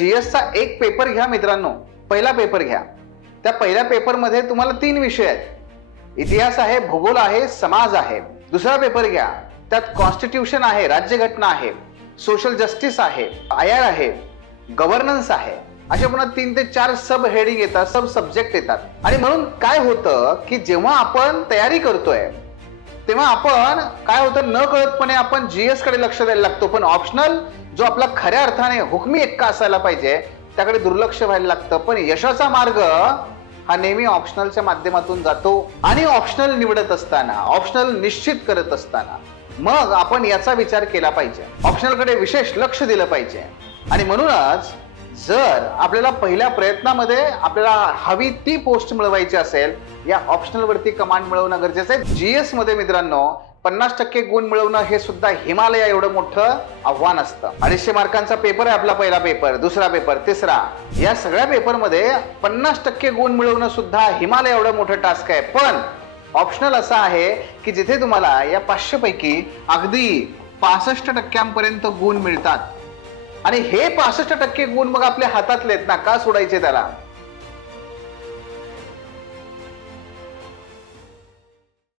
GS चा एक paper घ्या मित्रांनो, पहिला पेपर घ्या। त्या पहिल्या पेपर मध्ये तुम्हाला 3 विषय आहेत, इतिहास आहे, भूगोल आहे, समाज आहे। दुसरा पेपर घ्या, त्यात कॉन्स्टिट्यूशन आहे, राज्यघटना आहे, सोशल जस्टिस आहे, आयआर आहे, गव्हर्नन्स आहे। अशा पुन्हा 3 ते 4 सब हेडिंग येतात, सब सब्जेक्ट येतात। आणि म्हणून काय होतं की जेव्हा आपण तयारी करतोय तेव्हा आपण काय होतं, न कळतपणे आपण जीएस कडे लक्ष द्यायला लागतो, पण ऑप्शनल जो आपला खऱ्या अर्थाने हुकमी एक्का असायला पाहिजे त्याकडे दुर्लक्ष व्हायला लागतं। पण यशाचा मार्ग हा नेहमी ऑप्शनलच्या माध्यमातून जातो। आणि ऑप्शनल निवडत असताना, ऑप्शनल निश्चित करत असताना मग आपण याचा विचार केला पाहिजे, ऑप्शनल कडे विशेष लक्ष दिलं पाहिजे। आणि म्हणूनच जर आपल्याला पहिल्या प्रयत्नामध्ये आपल्याला हवी ती पोस्ट मिळवायची असेल, या ऑप्शनल वरती कमांड मिळवणं गरजेचं आहे। जीएस मध्ये मित्रांनो 50% गुण मिळवणं हे सुद्धा हिमालय एवढं मोठं आव्हान असतं। 250 मार्कांचा पेपर आहे आपला, पहिला पेपर, दुसरा पेपर, तिसरा। या सगळ्या पेपर मध्ये 50% गुण मिळवणं सुद्धा हिमालय एवढं मोठं टास्क आहे। पण ऑप्शनल असा आहे की जिथे तुम्हाला या 500 पैकी अगदी 65% गुण मिळतात। आणि हे 65% गुण मग आपल्या हातातले आहेत ना, का सोडायचे त्याला?